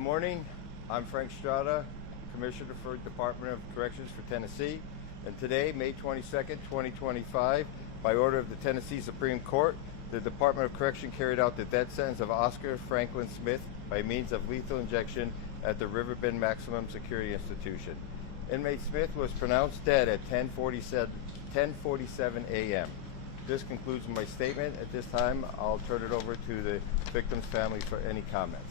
Good morning. I'm Frank Strada, Commissioner for Department of Corrections for Tennessee. And today, May 22nd, 2025, by order of the Tennessee Supreme Court, the Department of Correction carried out the death sentence of Oscar Franklin Smith by means of lethal injection at the Riverbend Maximum Security Institution. Inmate Smith was pronounced dead at 10:47 a.m. This concludes my statement. At this time, I'll turn it over to the victim's family for any comments.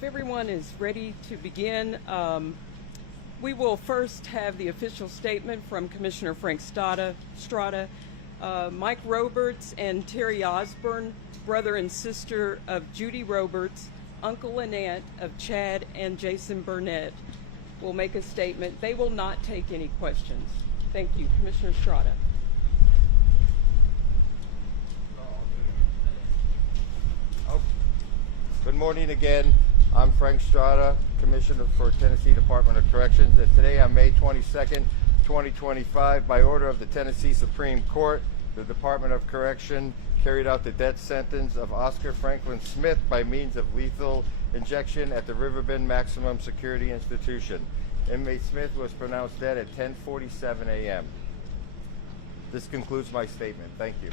if everyone is ready to begin, we will first have the official statement from Commissioner Frank Strada. Mike Roberts and Terry Osborne, brother and sister of Judy Roberts, uncle and aunt of Chad and Jason Burnett, will make a statement. They will not take any questions. Thank you. Commissioner Strada. Good morning again. I'm Frank Strada, Commissioner for Tennessee Department of Corrections, and today on May 22nd, 2025, by order of the Tennessee Supreme Court, the Department of Correction carried out the death sentence of Oscar Franklin Smith by means of lethal injection at the Riverbend Maximum Security Institution. Inmate Smith was pronounced dead at 10:47 a.m. This concludes my statement. Thank you.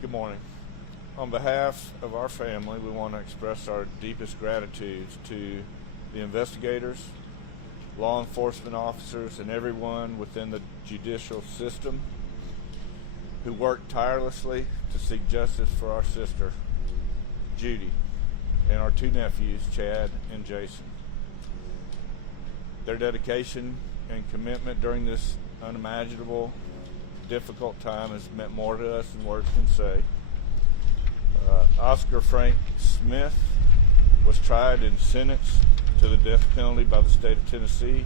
Good morning. On behalf of our family, we want to express our deepest gratitude to the investigators, law enforcement officers, and everyone within the judicial system who worked tirelessly to seek justice for our sister, Judy, and our two nephews, Chad and Jason. Their dedication and commitment during this unimaginable, difficult time has meant more to us than words can say. Oscar Frank Smith was tried and sentenced to the death penalty by the state of Tennessee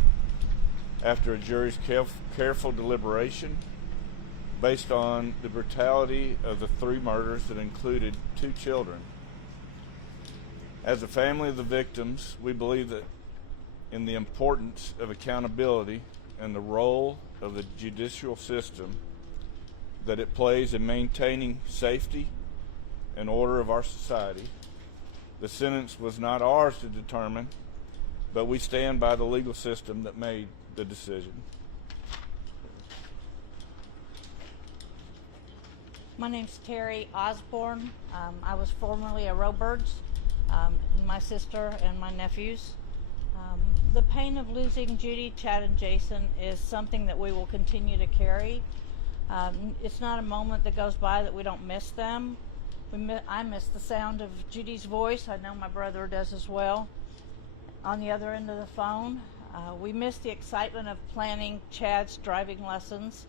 after a jury's careful deliberation based on the brutality of the three murders that included two children. As a family of the victims, we believe that in the importance of accountability and the role of the judicial system that it plays in maintaining safety and order of our society. The sentence was not ours to determine, but we stand by the legal system that made the decision. My name's Terry Osborne. I was formerly a Roberts, my sister and my nephews. The pain of losing Judy, Chad, and Jason is something that we will continue to carry. It's not a moment that goes by that we don't miss them. I miss the sound of Judy's voice. I know my brother does as well. On the other end of the phone, we miss the excitement of planning Chad's driving lessons,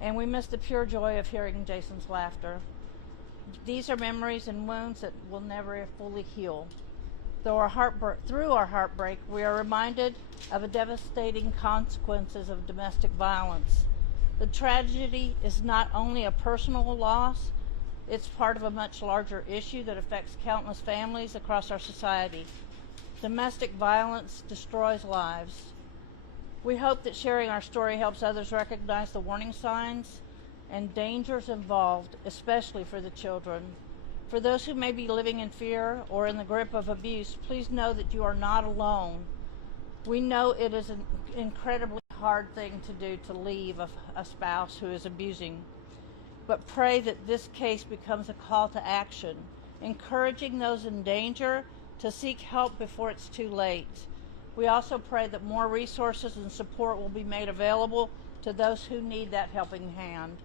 and we miss the pure joy of hearing Jason's laughter. These are memories and wounds that will never fully heal. Through our heartbreak, we are reminded of the devastating consequences of domestic violence. The tragedy is not only a personal loss, it's part of a much larger issue that affects countless families across our society. Domestic violence destroys lives. We hope that sharing our story helps others recognize the warning signs and dangers involved, especially for the children. For those who may be living in fear or in the grip of abuse, please know that you are not alone. We know it is an incredibly hard thing to do to leave a spouse who is abusing, but pray that this case becomes a call to action, encouraging those in danger to seek help before it's too late. We also pray that more resources and support will be made available to those who need that helping hand.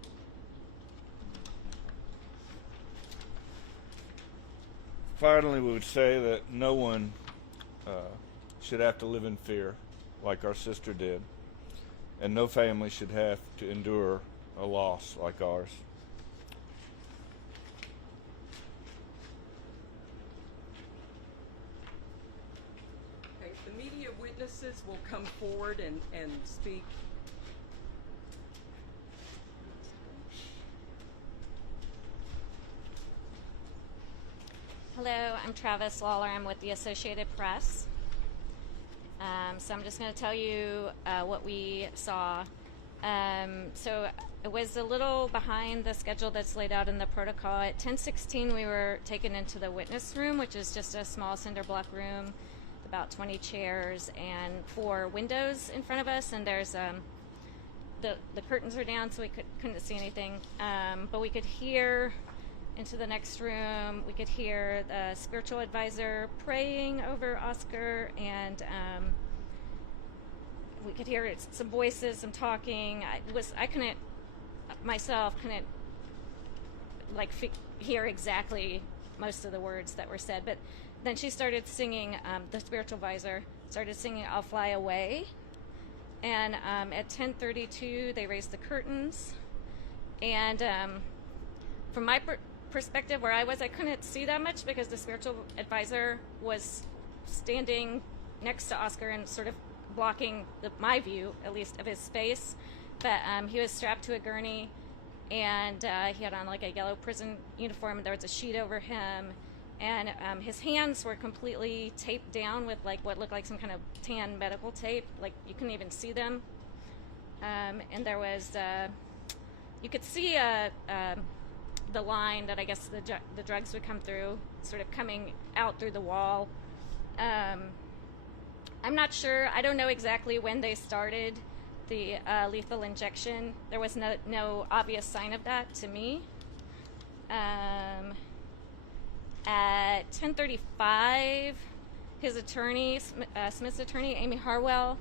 Finally, we would say that no one should have to live in fear like our sister did, and no family should have to endure a loss like ours. Okay, the media witnesses will come forward and speak. Hello, I'm Travis Lawler. I'm with the Associated Press. So I'm just going to tell you what we saw. So it was a little behind the schedule that's laid out in the protocol. At 10:16, we were taken into the witness room, which is just a small cinder block room, about 20 chairs and 4 windows in front of us. And there's the curtains are down, so we couldn't see anything, but we could hear into the next room. We could hear the spiritual advisor praying over Oscar, and we could hear some voices, some talking. I couldn't like hear exactly most of the words that were said. But then she started singing. The spiritual advisor started singing "I'll Fly Away," and at 10:32 they raised the curtains. And from my perspective, where I was, I couldn't see that much because the spiritual advisor was standing next to Oscar and sort of blocking my view, at least, of his face. But he was strapped to a gurney, and he had on like a yellow prison uniform, and there was a sheet over him, and his hands were completely taped down with like what looked like some kind of tan medical tape, like you couldn't even see them. And there was you could see the line that I guess the drugs would come through, sort of coming out through the wall. I'm not sure. I don't know exactly when they started the lethal injection. There was no obvious sign of that to me. At 10:35, his attorney, Smith's attorney, Amy Harwell,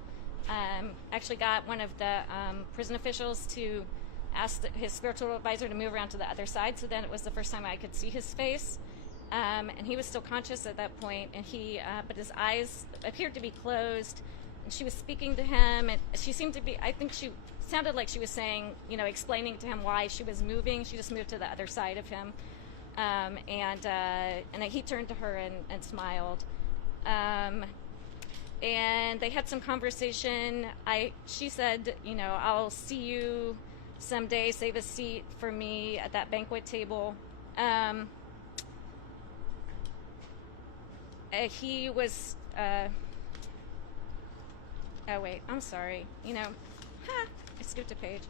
actually got one of the prison officials to ask his spiritual advisor to move around to the other side. So then it was the first time I could see his face. And he was still conscious at that point, and but his eyes appeared to be closed, and she was speaking to him, and she seemed to be, I think she sounded like she was saying, explaining to him why she was moving. She just moved to the other side of him, and he turned to her and smiled, and they had some conversation. She said, I'll see you someday, save a seat for me at that banquet table. He was, oh wait, I'm sorry. I skipped a page.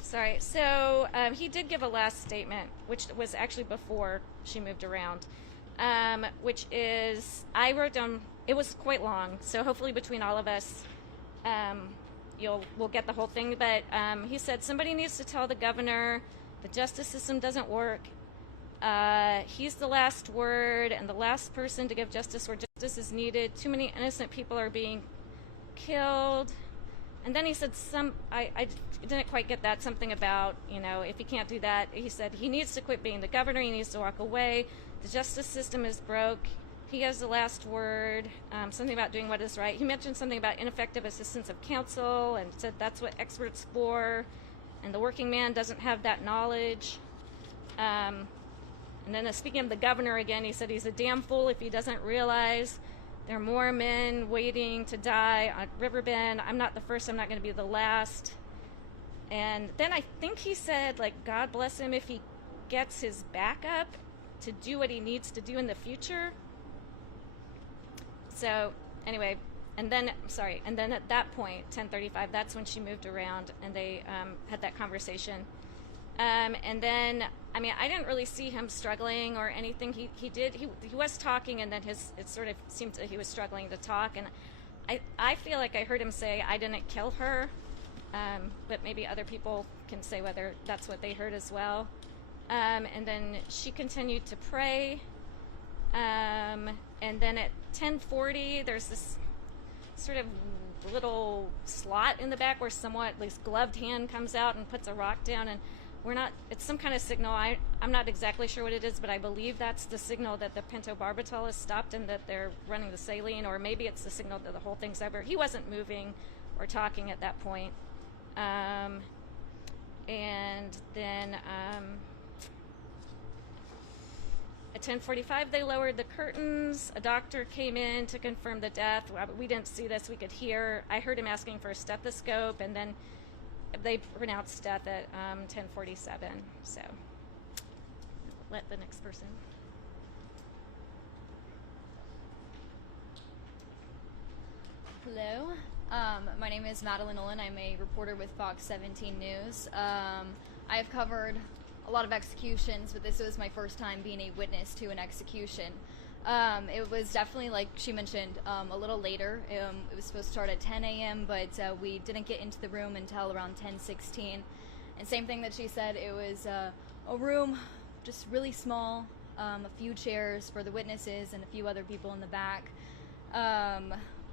Sorry. So he did give a last statement, which was actually before she moved around, which is, I wrote down, it was quite long, so hopefully between all of us, we'll get the whole thing. But he said, somebody needs to tell the governor the justice system doesn't work. He's the last word and the last person to give justice where justice is needed. Too many innocent people are being killed. And then he said I didn't quite get that, something about, if he can't do that, he said he needs to quit being the governor, he needs to walk away. The justice system is broke. He has the last word, something about doing what is right. He mentioned something about ineffective assistance of counsel and said that's what experts for, and the working man doesn't have that knowledge. And then speaking of the governor again, he said he's a damn fool if he doesn't realize there are more men waiting to die on Riverbend. I'm not the first, I'm not going to be the last. And then I think he said, God bless him if he gets his back up to do what he needs to do in the future. So anyway, and then at that point, 10:35, that's when she moved around and they had that conversation. And then, I didn't really see him struggling or anything. He was talking, and then it sort of seemed that he was struggling to talk. And I feel like I heard him say, I didn't kill her, but maybe other people can say whether that's what they heard as well. And then she continued to pray. And then at 10:40, there's this sort of little slot in the back where somewhat, this gloved hand comes out and puts a rock down, and it's some kind of signal. I'm not exactly sure what it is, but I believe that's the signal that the pentobarbital is stopped and that they're running the saline, or maybe it's the signal that the whole thing's over. He wasn't moving or talking at that point. And then at 10:45, they lowered the curtains. A doctor came in to confirm the death. We didn't see this. We could hear. I heard him asking for a stethoscope, and then they pronounced death at 10:47. So let the next person. Hello, my name is Madeline Olin. I'm a reporter with Fox 17 News. I have covered a lot of executions, but this was my first time being a witness to an execution. It was definitely, like she mentioned, a little later. It was supposed to start at 10 a.m., but we didn't get into the room until around 10:16. And same thing that she said, it was a room just really small, a few chairs for the witnesses and a few other people in the back.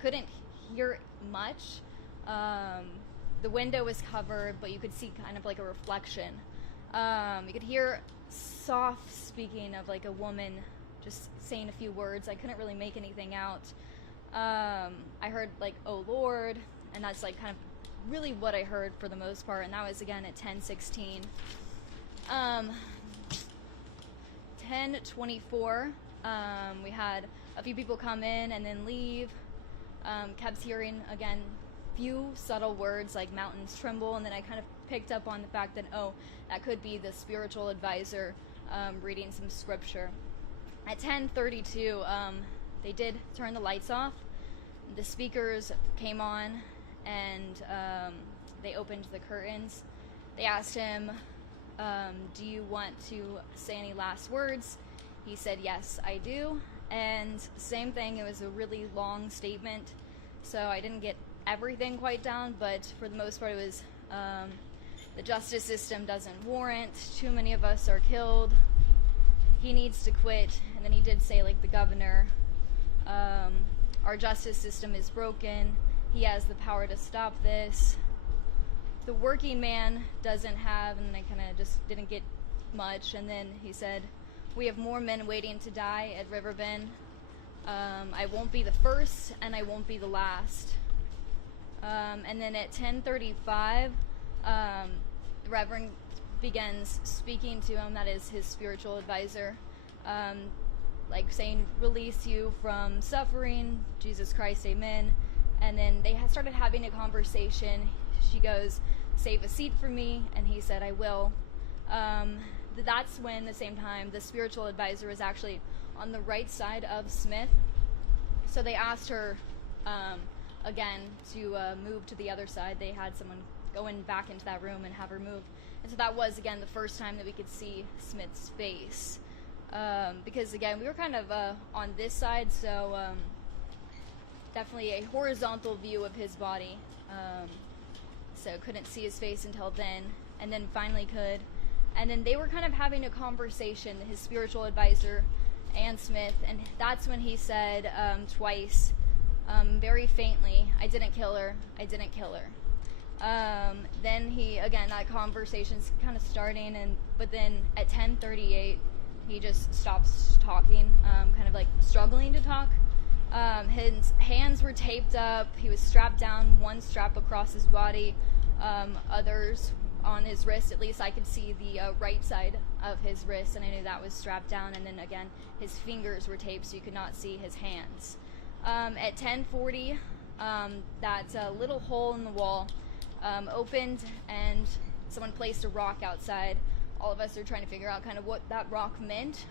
Couldn't hear much, The window was covered, but you could see kind of like a reflection. You could hear soft speaking of like a woman just saying a few words. I couldn't really make anything out. I heard like, "Oh Lord," and that's like kind of really what I heard for the most part, and that was again at 10:16. 10:24, we had a few people come in and then leave. Kept hearing again few subtle words like "mountains tremble," and then I kind of picked up on the fact that, oh, that could be the spiritual advisor reading some scripture. At 10:32, they did turn the lights off. The speakers came on, and they opened the curtains. They asked him, "Do you want to say any last words?" He said, "Yes, I do." And same thing, it was a really long statement, so I didn't get everything quite down, but for the most part it was, the justice system doesn't warrant, too many of us are killed, he needs to quit. And then he did say, like the governor, our justice system is broken, he has the power to stop this, the working man doesn't have, and then I kind of just didn't get much. And then he said, "We have more men waiting to die at Riverbend. I won't be the first, and I won't be the last." And then at 10:35, the Reverend begins speaking to him, that is his spiritual advisor, like saying, "Release you from suffering, Jesus Christ, amen." And then they started having a conversation. She goes, "Save a seat for me," and he said, "I will." That's when, the same time, the spiritual advisor was actually on the right side of Smith. So they asked her again to move to the other side. They had someone go in back into that room and have her move. And so that was, again, the first time that we could see Smith's face. Because, again, we were kind of on this side, so definitely a horizontal view of his body. So couldn't see his face until then, and then finally could. And then they were kind of having a conversation, his spiritual advisor and Smith, and that's when he said twice, very faintly, "I didn't kill her, I didn't kill her." Then he, again, that conversation's kind of starting, but then at 10:38, he just stops talking, kind of like struggling to talk. His hands were taped up, he was strapped down, one strap across his body, others on his wrist. At least I could see the right side of his wrist, and I knew that was strapped down. And then again, his fingers were taped, so you could not see his hands. At 10:40, that little hole in the wall opened, and someone placed a rock outside. All of us are trying to figure out kind of what that rock meant.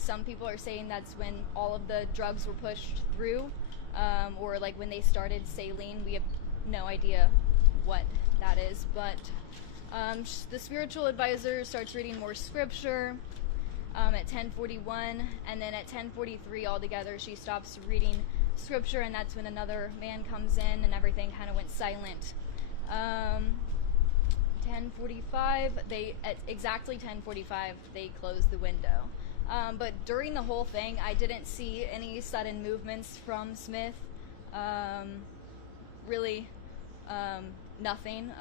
Some people are saying that's when all of the drugs were pushed through, or like when they started saline. We have no idea what that is, but the spiritual advisor starts reading more scripture at 10:41, and then at 10:43 altogether she stops reading scripture, and that's when another man comes in and everything kind of went silent. 10:45, at exactly 10:45 they closed the window. But during the whole thing, I didn't see any sudden movements from Smith. Really, nothing.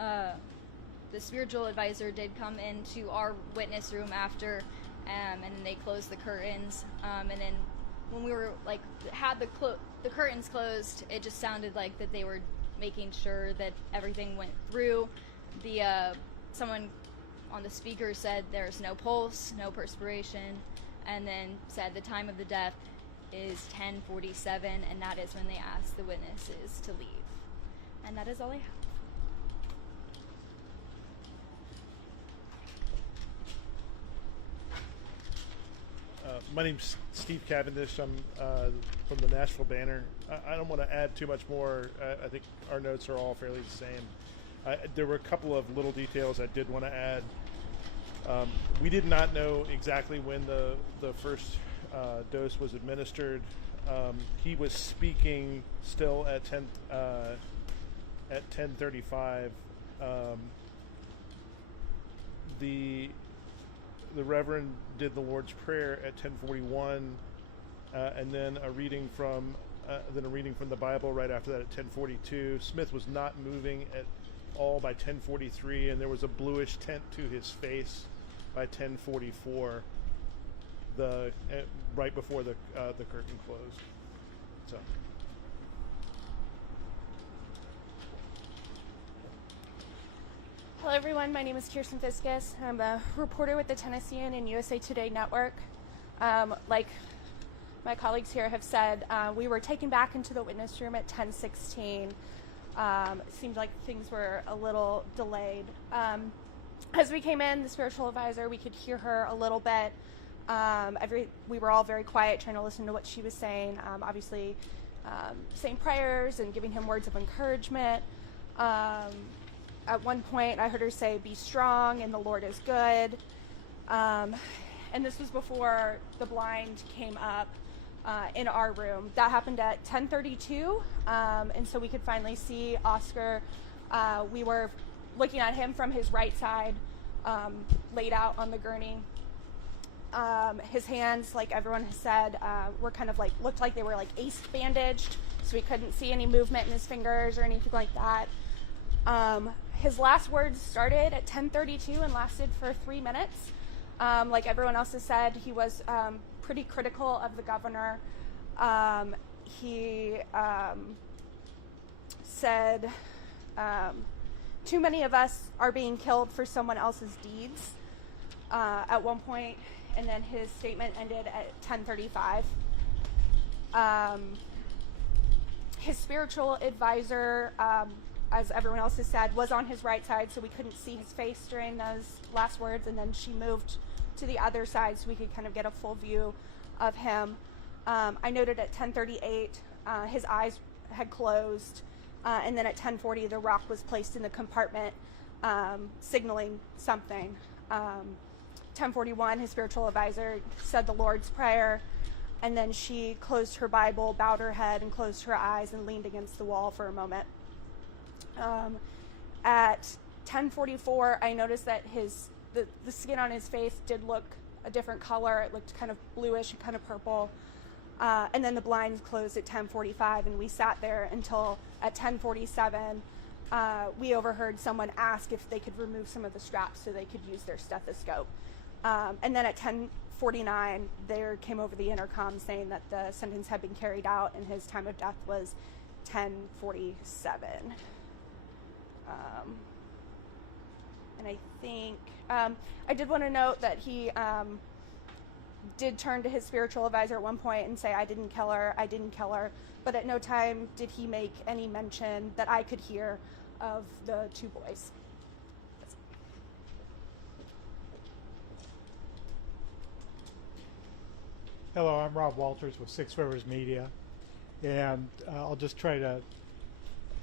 The spiritual advisor did come into our witness room after, and then they closed the curtains. And then when we were had the curtains closed, it just sounded like that they were making sure that everything went through. Someone on the speaker said there's no pulse, no perspiration, and then said the time of the death is 10:47, and that is when they asked the witnesses to leave. And that is all I have. My name's Steve Cavendish. I'm from the Nashville Banner. I don't want to add too much more. I think our notes are all fairly the same. There were a couple of little details I did want to add. We did not know exactly when the first dose was administered. He was speaking still at 10:35. The Reverend did the Lord's Prayer at 10:41, and then a reading from then a reading from the Bible right after that at 10:42. Smith was not moving at all by 10:43, and there was a bluish tint to his face by 10:44. Right before the curtain closed. So. Hello everyone, my name is Kirsten Fiskus. I'm a reporter with the Tennessean and USA Today Network. Like my colleagues here have said, we were taken back into the witness room at 10:16. It seemed like things were a little delayed. As we came in, the spiritual advisor, we could hear her a little bit. We were all very quiet, trying to listen to what she was saying. Obviously, saying prayers and giving him words of encouragement. At one point, I heard her say, "Be strong, and the Lord is good." And this was before the blind came up in our room. That happened at 10:32, and so we could finally see Oscar. We were looking at him from his right side, laid out on the gurney. His hands, like everyone has said, were kind of like, looked like they were like ace bandaged, so we couldn't see any movement in his fingers or anything like that. His last words started at 10:32 and lasted for 3 minutes. Like everyone else has said, he was pretty critical of the governor. He said, too many of us are being killed for someone else's deeds at one point, and then his statement ended at 10:35. His spiritual advisor, as everyone else has said, was on his right side, so we couldn't see his face during those last words, and then she moved to the other side so we could kind of get a full view of him. I noted at 10:38 his eyes had closed, and then at 10:40 the rock was placed in the compartment, signaling something. 10:41 his spiritual advisor said the Lord's Prayer, and then she closed her Bible, bowed her head, and closed her eyes and leaned against the wall for a moment. At 10:44, I noticed that the skin on his face did look a different color. It looked kind of bluish and kind of purple. And then the blinds closed at 10:45, and we sat there until at 10:47. We overheard someone ask if they could remove some of the straps so they could use their stethoscope. And then at 10:49, there came over the intercom saying that the sentence had been carried out and his time of death was 10:47. And I think I did want to note that he did turn to his spiritual advisor at one point and say, I didn't kill her, but at no time did he make any mention that I could hear of the two boys. Hello, I'm Rob Walters with Six Rivers Media, and I'll just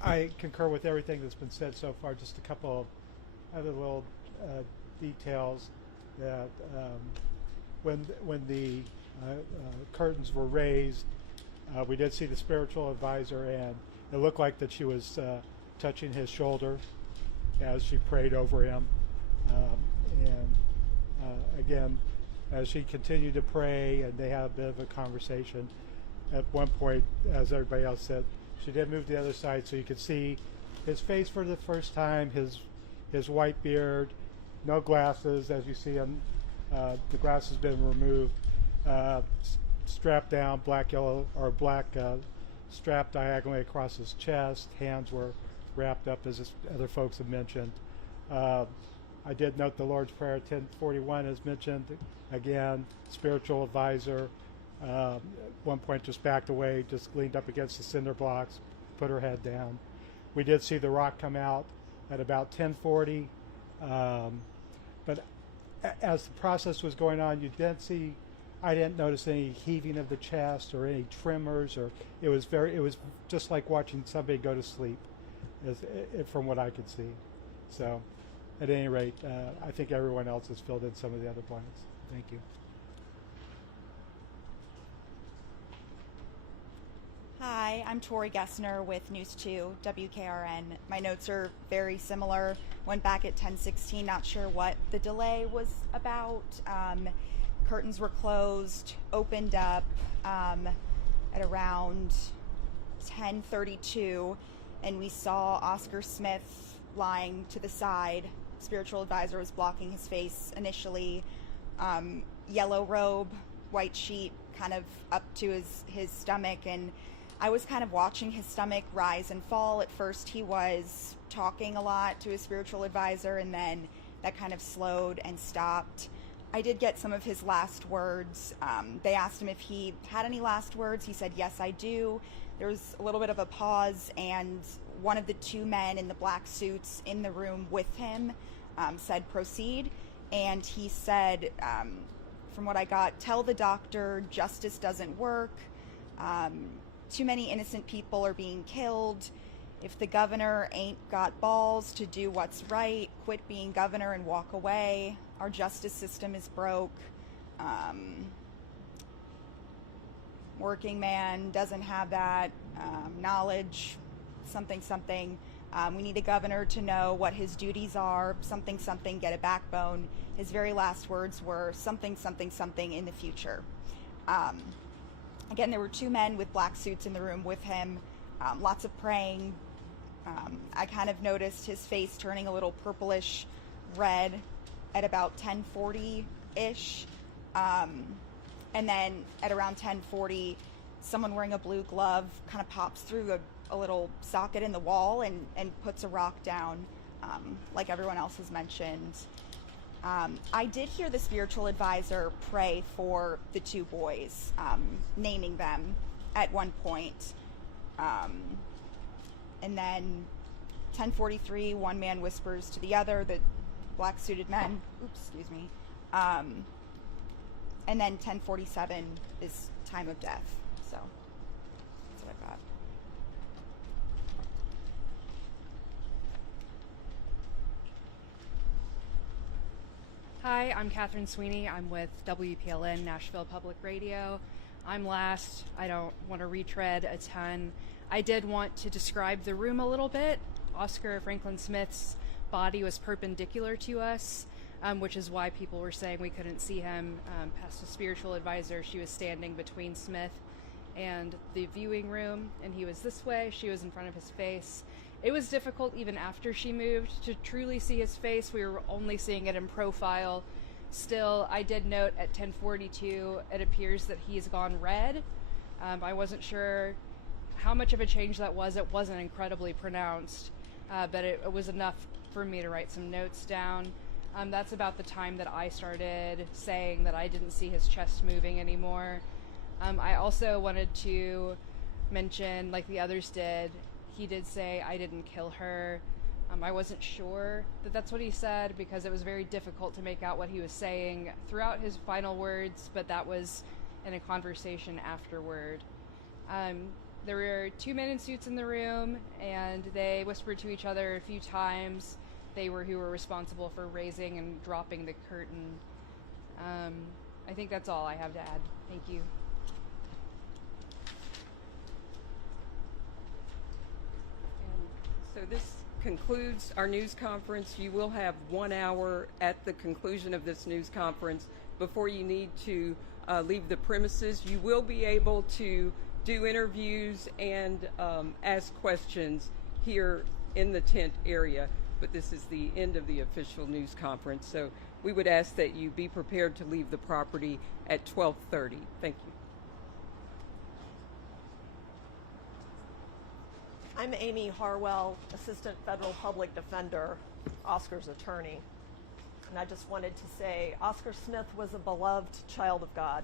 I concur with everything that's been said so far. Just a couple of other little details that when the curtains were raised, we did see the spiritual advisor, and it looked like that she was touching his shoulder as she prayed over him. Again, as she continued to pray and they had a bit of a conversation, at one point, as everybody else said, she did move to the other side so you could see his face for the first time, his white beard, no glasses, as you see him. The glass has been removed, strapped down, black strap diagonally across his chest. Hands were wrapped up, as other folks have mentioned. I did note the Lord's Prayer 10:41 is mentioned. Again, spiritual advisor. At one point just backed away, just leaned up against the cinder blocks, put her head down. We did see the rock come out at about 10:40. But as the process was going on, I didn't notice any heaving of the chest or any tremors, or it was just like watching somebody go to sleep, from what I could see. So, at any rate, I think everyone else has filled in some of the other blanks. Thank you. Hi, I'm Tori Gessner with News 2 WKRN. My notes are very similar. Went back at 10:16, not sure what the delay was about. Curtains were closed, opened up at around 10:32, and we saw Oscar Smith lying to the side. Spiritual advisor was blocking his face initially. Yellow robe, white sheet, kind of up to his stomach, and I was kind of watching his stomach rise and fall. At first he was talking a lot to his spiritual advisor, and then that kind of slowed and stopped. I did get some of his last words. They asked him if he had any last words. He said, "Yes, I do." There was a little bit of a pause, and one of the two men in the black suits in the room with him said, "Proceed." And he said, from what I got, "Tell the doctor justice doesn't work. Too many innocent people are being killed. If the governor ain't got balls to do what's right, quit being governor and walk away. Our justice system is broke. Working man doesn't have that knowledge, something. We need a governor to know what his duties are, something, get a backbone." His very last words were something in the future. Again, there were two men with black suits in the room with him, lots of praying. I kind of noticed his face turning a little purplish red at about 10:40-ish. And then at around 10:40, someone wearing a blue glove kind of pops through a little socket in the wall and puts a rock down, like everyone else has mentioned. I did hear the spiritual advisor pray for the two boys, naming them at one point. And then 10:43, one man whispers to the other, the black suited men, and then 10:47 is time of death. So that's what I've got. Hi, I'm Catherine Sweeney. I'm with WPLN Nashville Public Radio. I'm last. I don't want to retread a ton. I did want to describe the room a little bit. Oscar Franklin Smith's body was perpendicular to us, which is why people were saying we couldn't see him past a spiritual advisor. She was standing between Smith and the viewing room, and he was this way. She was in front of his face. It was difficult even after she moved to truly see his face. We were only seeing it in profile. Still, I did note at 10:42, it appears that he's gone red. I wasn't sure how much of a change that was. It wasn't incredibly pronounced, but it was enough for me to write some notes down. That's about the time that I started saying that I didn't see his chest moving anymore. I also wanted to mention, like the others did, he did say, "I didn't kill her." I wasn't sure that that's what he said because it was very difficult to make out what he was saying throughout his final words, but that was in a conversation afterward. There were two men in suits in the room, and they whispered to each other a few times. They were who were responsible for raising and dropping the curtain. I think that's all I have to add. Thank you. So this concludes our news conference. You will have 1 hour at the conclusion of this news conference before you need to leave the premises. You will be able to do interviews and ask questions here in the tent area, but this is the end of the official news conference. So we would ask that you be prepared to leave the property at 12:30. Thank you. I'm Amy Harwell, Assistant Federal Public Defender, Oscar's attorney. And I just wanted to say Oscar Smith was a beloved child of God.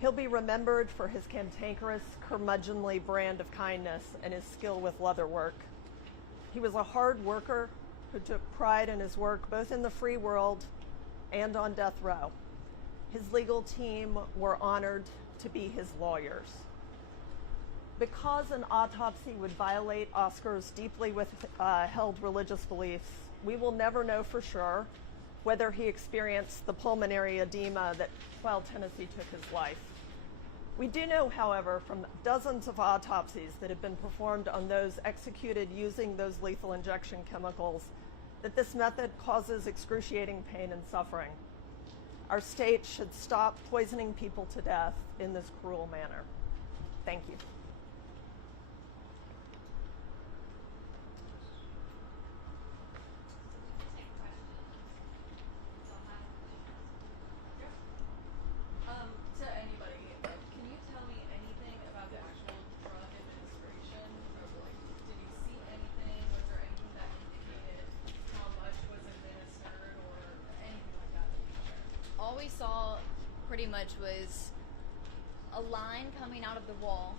He'll be remembered for his cantankerous, curmudgeonly brand of kindness and his skill with leather work. He was a hard worker who took pride in his work both in the free world and on death row. His legal team were honored to be his lawyers. Because an autopsy would violate Oscar's deeply held religious beliefs, we will never know for sure whether he experienced the pulmonary edema that while Tennessee took his life. We do know, however, from dozens of autopsies that have been performed on those executed using those lethal injection chemicals, that this method causes excruciating pain and suffering. Our state should stop poisoning people to death in this cruel manner. Thank you. all we saw pretty much was a line coming out of the wall.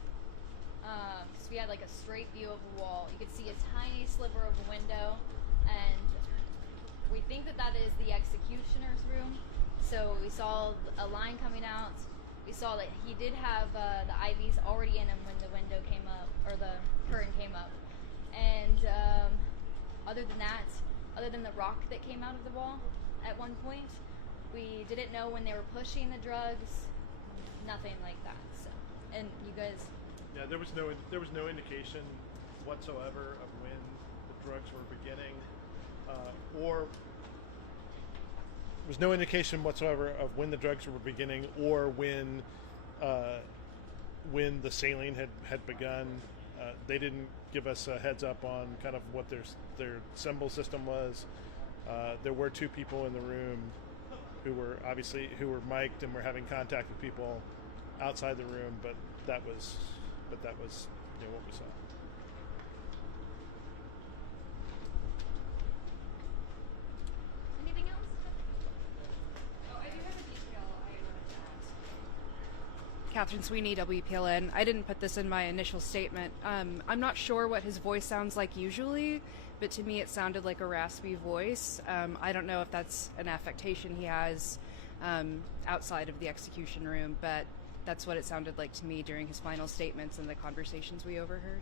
Because we had like a straight view of the wall. You could see a tiny sliver of a window, and we think that that is the executioner's room. So we saw a line coming out. We saw that he did have the IVs already in him when the window came up, or the curtain came up. And other than that, other than the rock that came out of the wall at one point, we didn't know when they were pushing the drugs, nothing like that. So, and you guys... Yeah, there was no indication whatsoever of when the drugs were beginning, or there was no indication whatsoever of when the drugs were beginning, or when the saline had begun. They didn't give us a heads up on kind of what their symbol system was. There were two people in the room who were mic'd and were having contact with people outside the room, but that was what we saw. Anything else? Oh, I do have a detail I wanted to add. Catherine Sweeney, WPLN. I didn't put this in my initial statement. I'm not sure what his voice sounds like usually, but to me it sounded like a raspy voice. I don't know if that's an affectation he has outside of the execution room, but that's what it sounded like to me during his final statements and the conversations we overheard.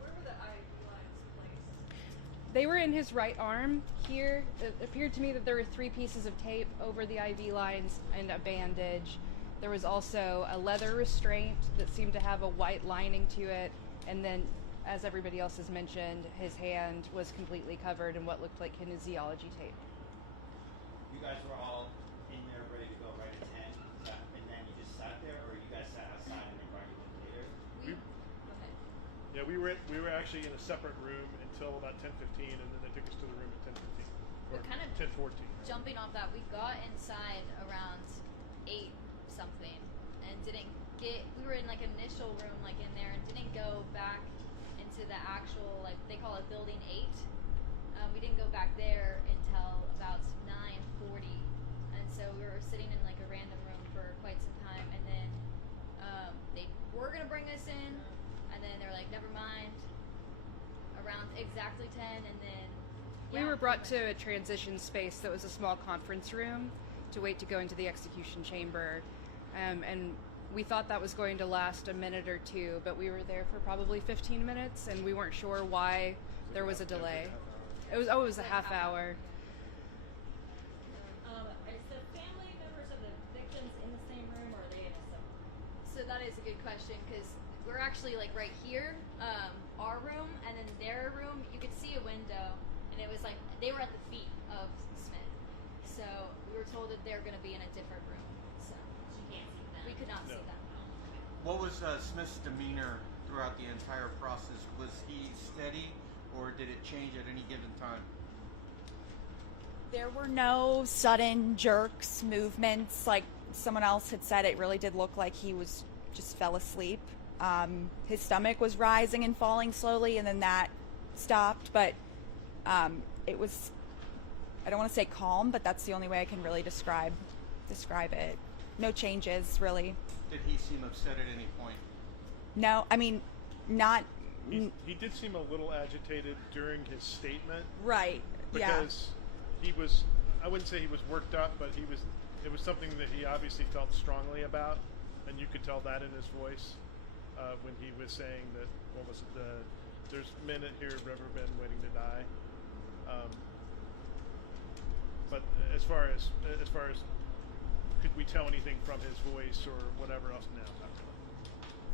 Where were the IV lines placed? They were in his right arm here. It appeared to me that there were 3 pieces of tape over the IV lines and a bandage. There was also a leather restraint that seemed to have a white lining to it, and then, as everybody else has mentioned, his hand was completely covered in what looked like kinesiology tape. You guys were all in there ready to go right at 10, and then you just sat there, or you guys sat outside and then brought you in later? Go ahead. Yeah, we were actually in a separate room until about 10:15, and then they took us to the room at 10:15 or We're kind of 10:14. Jumping off that, we got inside around 8 something and didn't get, we were in like an initial room like in there and didn't go back into the actual, like they call it building 8. We didn't go back there until about 9:40, and so we were sitting in like a random room for quite some time, and then they were gonna bring us in, and then they were like, never mind, around exactly 10, and then We were brought to a transition space that was a small conference room to wait to go into the execution chamber, and we thought that was going to last a minute or two, but we were there for probably 15 minutes, and we weren't sure why there was a delay. It was a half hour. Is the family members of the victims in the same room, or are they in a separate? So that is a good question, because we're actually like right here, our room, and then their room, you could see a window, and it was like they were at the feet of Smith. So we were told that they're going to be in a different room. So You can't see them. we could not see them. What was Smith's demeanor throughout the entire process? Was he steady, or did it change at any given time? There were no sudden jerks, movements. Like someone else had said, it really did look like he was just fell asleep. His stomach was rising and falling slowly, and then that stopped. But it was, I don't want to say calm, but that's the only way I can really describe it. No changes, really. Did he seem upset at any point? No, I mean, not... He did seem a little agitated during his statement. Right, because he was, I wouldn't say he was worked up, but it was something that he obviously felt strongly about, and you could tell that in his voice when he was saying that, what was it, there's men here have ever been waiting to die. But as far as could we tell anything from his voice or whatever else? No, not really.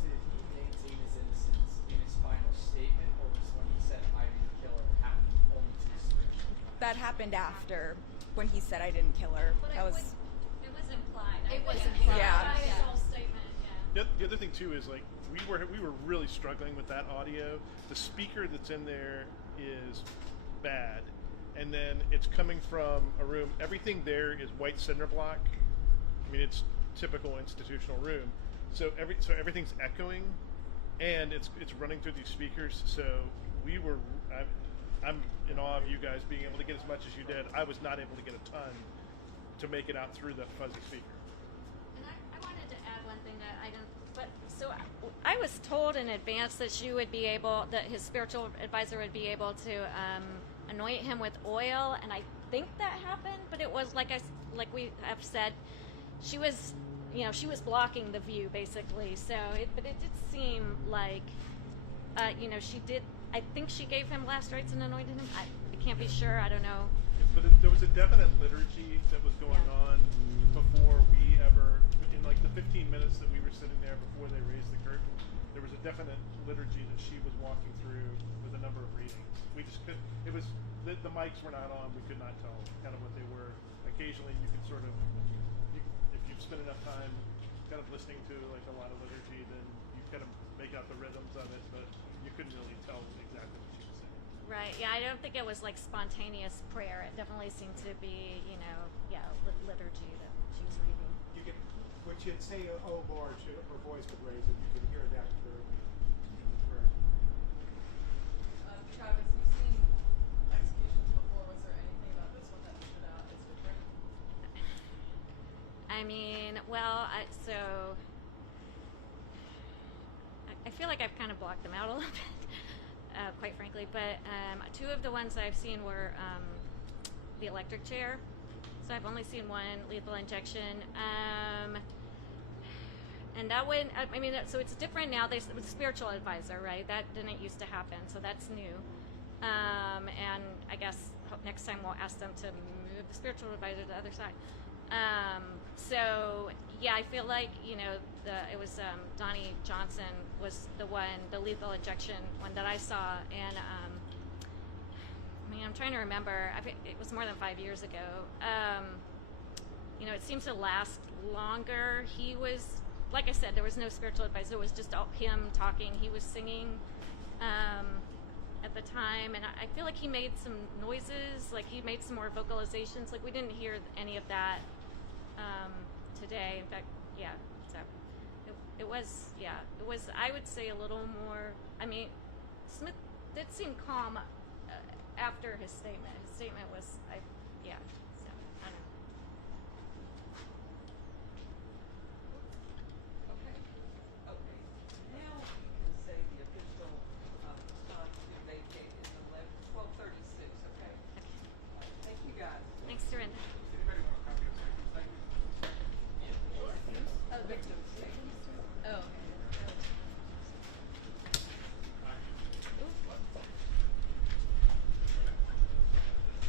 Did he maintain his innocence in his final statement, or was when he said I didn't kill her happened only to his switch? That happened after, when he said I didn't kill her. But That was... it was implied. It was implied. Yeah. His whole statement, yeah. The other thing too is like we were really struggling with that audio. The speaker that's in there is bad, and then it's coming from a room. Everything there is white cinder block. I mean, it's typical institutional room. So everything's echoing, and it's running through these speakers. So I'm in awe of you guys being able to get as much as you did. I was not able to get a ton to make it out through the fuzzy speaker. And I wanted to add one thing that I didn't. But so I was told in advance that she would be able, that his spiritual advisor would be able to anoint him with oil, and I think that happened. But it was like we have said, she was, she was blocking the view basically. So, but it did seem like, she did. I think she gave him last rites and anointed him. I can't be sure. I don't know. But there was a definite liturgy that was going on before we ever, in like the 15 minutes that we were sitting there before they raised the curtain, there was a definite liturgy that she was walking through with a number of readings. We just couldn't, it was, the mics were not on, we could not tell kind of what they were. Occasionally you could sort of, if you've spent enough time kind of listening to like a lot of liturgy, then you kind of make out the rhythms of it, but you couldn't really tell exactly what she was saying. Right. Yeah, I don't think it was like spontaneous prayer. It definitely seemed to be, liturgy that she was reading. You could, when she'd say, "Oh Lord," her voice would raise, and you could hear that clearly in the prayer. Travis, you've seen executions before. Was there anything about this one that stood out as different? I mean, well, I feel like I've kind of blocked them out a little bit, quite frankly. But two of the ones I've seen were the electric chair. So I've only seen one, lethal injection. And that one, so it's different now. There's a spiritual advisor, right? That didn't used to happen, so that's new. And I guess next time we'll ask them to move the spiritual advisor to the other side. So yeah, I feel like it was Donnie Johnson was the lethal injection one that I saw, and I'm trying to remember. It was more than 5 years ago. It seems to last longer. He was, like I said, there was no spiritual advisor. It was just all him talking. He was singing at the time, and I feel like he made some noises. Like he made some more vocalizations. Like we didn't hear any of that today. In fact, yeah. So it was. I would say a little more. Smith did seem calm after his statement. His statement was,